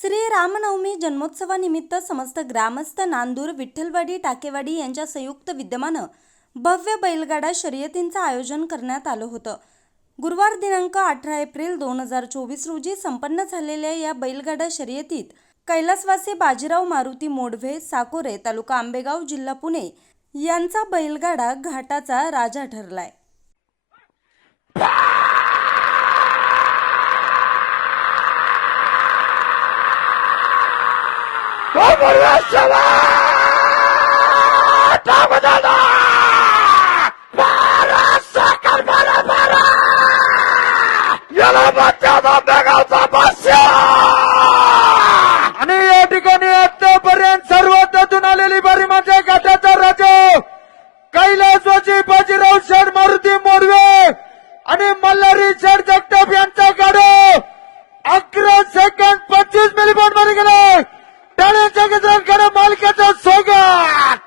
श्री रामनवमी जन्मोत्सवानिमित्त समस्त ग्रामस्थ नांदूर विठ्ठलवाडी टाकेवाडी यांच्या संयुक्त विद्यमानं भव्य बैलगाडा शर्यतींचं आयोजन करण्यात आलं होतं. गुरुवार दिनांक अठरा एप्रिल दोन हजार चोवीस रोजी संपन्न झालेल्या या बैलगाडा शर्यतीत कैलासवासी बाजीराव मारुती मोडवे साकोरे तालुका आंबेगाव जिल्हा पुणे यांचा बैलगाडा घाटाचा राजा ठरलाय. आणि या ठिकाणी आतापर्यंत सर्वत्रातून आलेली बरी माझ्या गटाचा राजा? कैलासवाची बाजीराव शेड मारुती मोरवे आणि मल्हारी शेड जगताप यांचा सेकंद पंचवीस मिली मध्ये गेला टाळ्यांच्या गजरांकडे मालकाचा सोगा